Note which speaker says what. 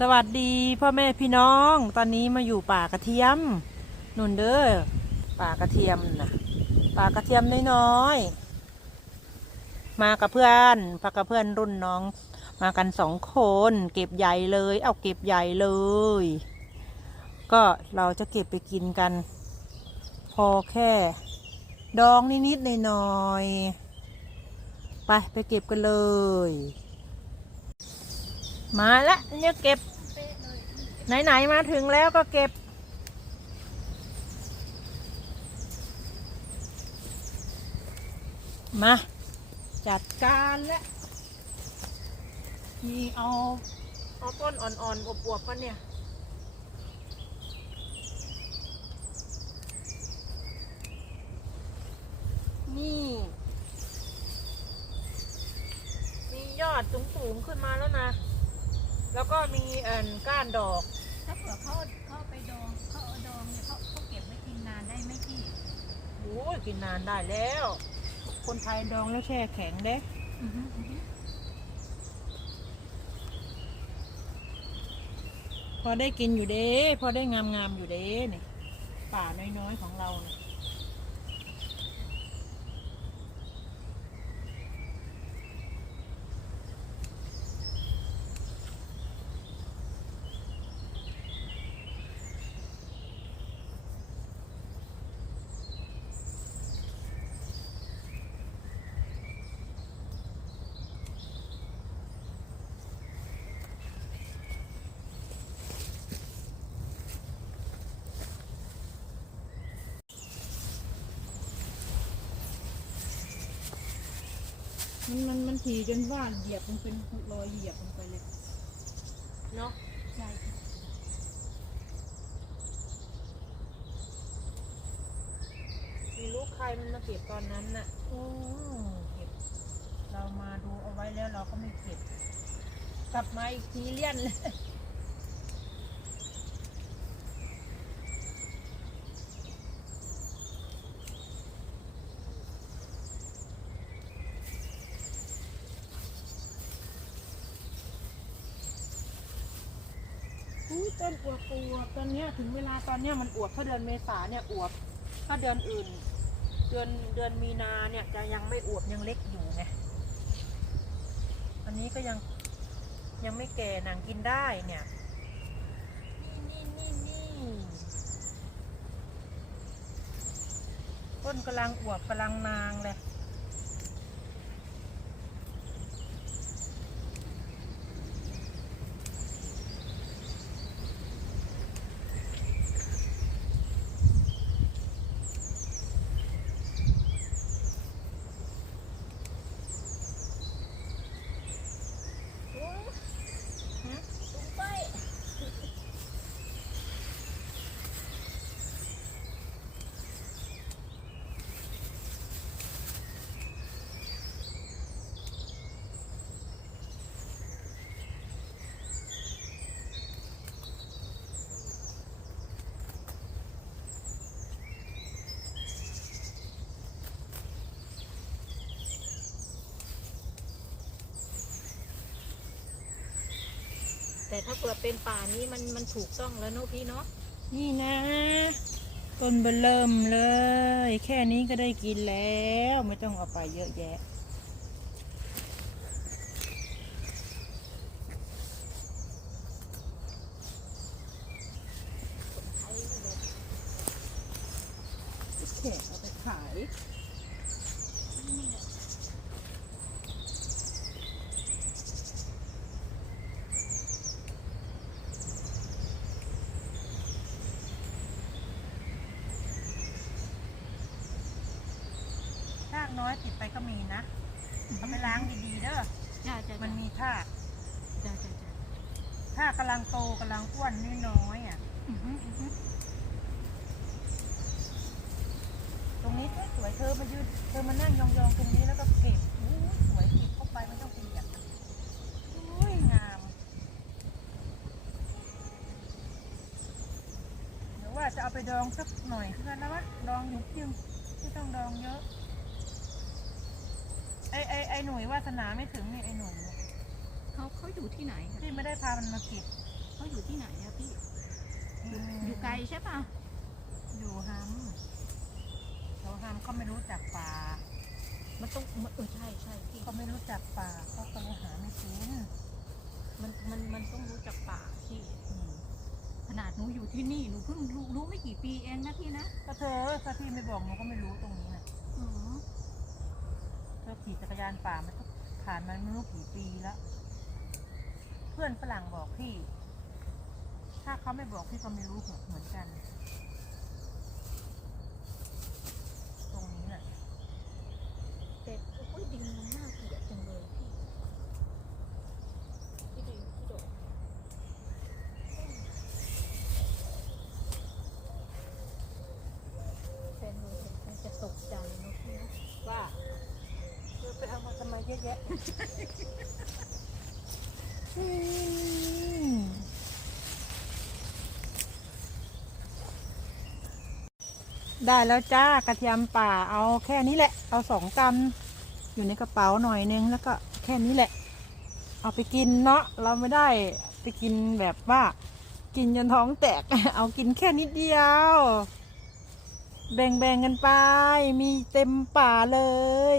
Speaker 1: สวัสดีพ่อแม่พี่น้องตอนนี้มาอยู่ป่ากระเทียมนุ่นเด้อป่ากระเทียมนะป่ากระเทียมน้อยๆมากับเพื่อนพากับเพื่อนรุ่นน้อง มากันสองคน เก็บใหญ่เลย เอาเก็บใหญ่เลย ก็เราจะเก็บไปกินกัน พอแค่ ดองนิดๆหน่อยๆไปไปเก็บกันเลย มาละเนี่ยเก็บ ไหนๆมาถึงแล้วก็เก็บ มา จัดการแล้วมีเอาเอาต้นอ่อนๆอวบๆกันเนี่ยนี่ มียอดสูงๆขึ้นมาแล้วนะ แล้วก็มีเอ่นก้านดอก
Speaker 2: ถ้าเผื่อเขาเขาไปดองเขาเอาดองเนี่ยเขาเขาเก็บไว้กินนานได้ไหมพี่
Speaker 1: โอ้ยกินนานได้แล้ว คนไทยดองแล้วแช่แข็งเด้
Speaker 2: อือฮึอือฮึ
Speaker 1: พอได้กินอยู่เด้ พอได้งามงามๆอยู่เด้นี่ป่าน้อยๆของเราเนี่ย มันมันมันถี่จนว่าเหยียบมันเป็นรอยเหยียบลงไปเลยเนาะ
Speaker 2: ใช่ค่ะ
Speaker 1: ไม่รู้ใครมันมาเก็บตอนนั้นน่ะโอ้เก็บ เรามาดูเอาไว้แล้วเราก็ไม่เก็บ กลับมาอีกทีเลี่ยนเลย อุ้ยต้นอวบอวบตอนเนี้ยถึงเวลาตอนเนี้ยมันอวบถ้าเดือนเมษาเนี่ยอวบถ้าเดือนอื่น เดือนเดือนมีนาเนี่ยจะยังไม่อวบยังเล็กอยู่ไงอันนี้ก็ยังยังไม่แก่นังกินได้เนี่ยนี่นี่นี่นี่ต้นกำลังอวบกำลังนางเลย แต่ถ้าเกิดเป็นป่านี้มันมันถูกต้องแล้วเนอะพี่เนาะนี่นะ ต้นเบลเริ่มเลย แค่นี้ก็ได้กินแล้วไม่ต้องเอาไปเยอะแยะ แขกเอาไปขาย ทากน้อย ติดไปก็มีนะเอาไปล้างดีๆเด้อ
Speaker 2: จ้าจ้า
Speaker 1: มันมีทาก
Speaker 2: จ้าจ้าจ้า
Speaker 1: ทากกำลังโตกำลังอ้วนน้อยๆอะ
Speaker 2: อือฮึอือฮึ
Speaker 1: ตรงนี้สวยๆเธอมายืนเธอมานั่งยองๆตรงนี้แล้วก็เก็บอู้สวยเก็บเข้าไปมันต้องเปียกอะโอ้ยงามเดี๋ยวว่าจะเอาไปดองสักหน่อยเพื่อนนะวะดองอยู่ยิ่งไม่ต้องดองเยอะไอ้ไอ้ไอ้หนุ่ยวาสนาไม่ถึงนี่ไอ้หนุ่ยเนี่ย
Speaker 2: เขาเขาอยู่ที่ไหนคะ
Speaker 1: ที่ไม่ได้พามันมาเก็บ
Speaker 2: เขาอยู่ที่ไหนอะพี่อยู่อยู่ไกลใช่ปะ
Speaker 1: อยู่ฮัมเขาฮัมเขาไม่รู้จักป่า
Speaker 2: มันต้องเออใช่ใช่พี่
Speaker 1: เขาไม่รู้จักป่าเขาก็เลยหาไม่กิน
Speaker 2: มันมันมันต้องรู้จักป่าพี่
Speaker 1: อืม
Speaker 2: ขนาดหนูอยู่ที่นี่หนูเพิ่งรู้รู้ไม่กี่ปีเองนะพี่นะ
Speaker 1: ก็เธอถ้าพี่ไม่บอกหนูก็ไม่รู้ตรงนี้นะ
Speaker 2: อ๋อ
Speaker 1: เธอขี่จักรยานป่ามันก็ผ่านมาไม่รู้กี่ปีแล้ว เพื่อนฝรั่งบอกพี่ ถ้าเขาไม่บอกพี่ก็ไม่รู้เหมือนกัน ตรงนี้แหละ
Speaker 2: แต่โอ้ยดินมันน่าเกลียดจังเลยพี่พี่ดินพี่โดดแฟนหนูเห็นคงจะตกใจเนอะพี่นะ
Speaker 1: ว่าเธอ ไปเอามาทำไมเยอะแยะได้แล้วจ้ากระเทียมป่าเอาแค่นี้แหละ เอาสองกรัมอยู่ในกระเป๋าหน่อยนึงแล้วก็แค่นี้แหละ เอาไปกินเนาะเราไม่ได้ไปกินแบบว่า กินจนท้องแตก เอากินแค่นิดเดียว แบ่งๆกันไป มีเต็มป่าเลย